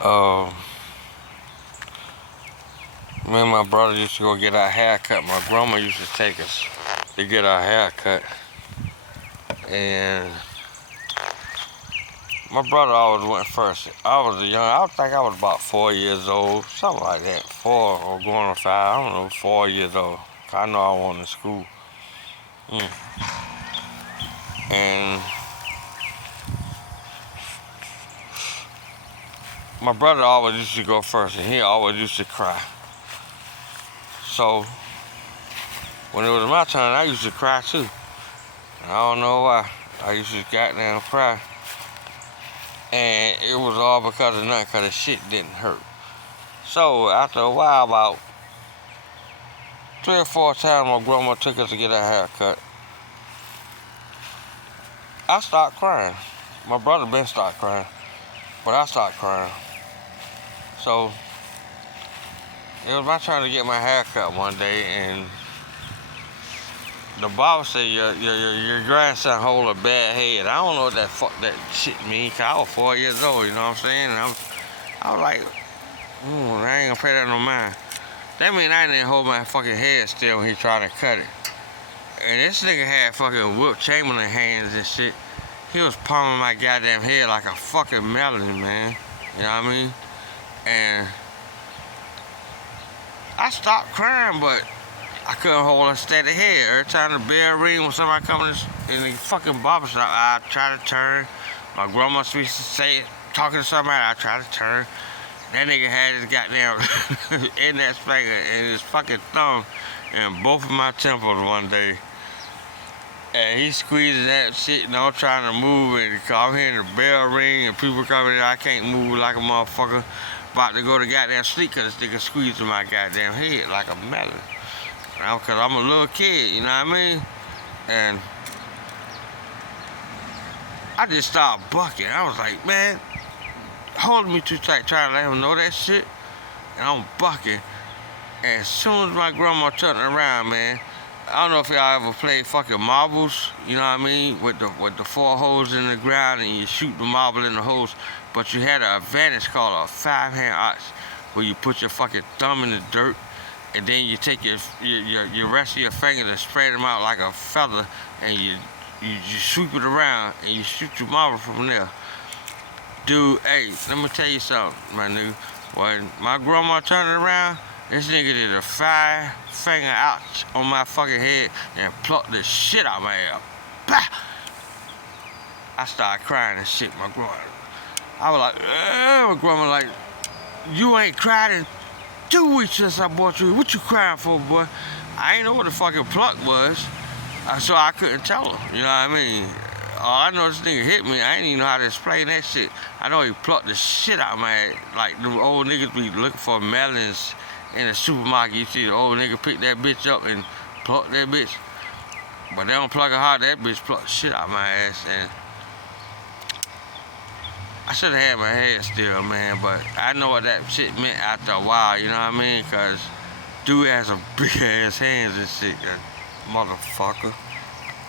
Uh, Me and my brother used to go get our hair cut. My grandma used to take us to get our hair cut. And my brother always went first. I think I was about 4 years old, something like that. 4 or going on 5, I don't know, 4 years old. I know I wasn't in school. And my brother always used to go first, and he always used to cry. So when it was my turn, I used to cry too. And I don't know why. I used to goddamn cry. And it was all because of nothing, because the shit didn't hurt. So after a while, about 3 or 4 times my grandma took us to get our hair cut, I started crying. My brother been started crying, but I started crying. So it was my turn to get my hair cut one day, and the barber said your grandson hold a bad head. I don't know what that fuck that shit mean, cause I was 4 years old, you know what I'm saying? And I was like, I ain't gonna pay that no mind. That mean I didn't hold my fucking head still when he tried to cut it. And this nigga had fucking Wilt Chamberlain hands and shit. He was palming my goddamn head like a fucking melon, man. You know what I mean? And I stopped crying, but I couldn't hold a steady head. Every time the bell ring when somebody coming in the fucking barbershop, I try to turn. My grandma used to say, talking to somebody, I try to turn. That nigga had his goddamn index finger and his fucking thumb in both of my temples one day. And he squeezes that shit and I'm trying to move and I'm hearing the bell ring and people coming in. I can't move like a motherfucker. About to go to goddamn sleep because this nigga squeezing my goddamn head like a melon. Because I'm a little kid, you know what I mean? And I just started bucking. I was like, man, holding me too tight, trying to let him know that shit. And I'm bucking. And as soon as my grandma turned around, man, I don't know if y'all ever played fucking marbles, you know what I mean? With the 4 holes in the ground and you shoot the marble in the holes. But you had an advantage called a 5-hand arch, where you put your fucking thumb in the dirt and then you take your rest of your fingers and spread them out like a feather and you sweep it around and you shoot your marble from there. Dude, hey, let me tell you something, my nigga. When my grandma turned around, this nigga did a 5-finger out on my fucking head and plucked the shit out of my hair. Bah! I started crying and shit, my grandma. I was like, my grandma like, you ain't cried in 2 weeks since I bought you. What you crying for, boy? I ain't know what the fucking pluck was, so I couldn't tell her, you know what I mean? All I know, this nigga hit me. I ain't even know how to explain that shit. I know he plucked the shit out of my head. Like, the old niggas be looking for melons in the supermarket. You see the old nigga pick that bitch up and pluck that bitch. But they don't pluck it hard. That bitch plucked the shit out of my ass. And I should have had my head still, man. But I know what that shit meant after a while, you know what I mean? Because dude has some big ass hands and shit, that motherfucker.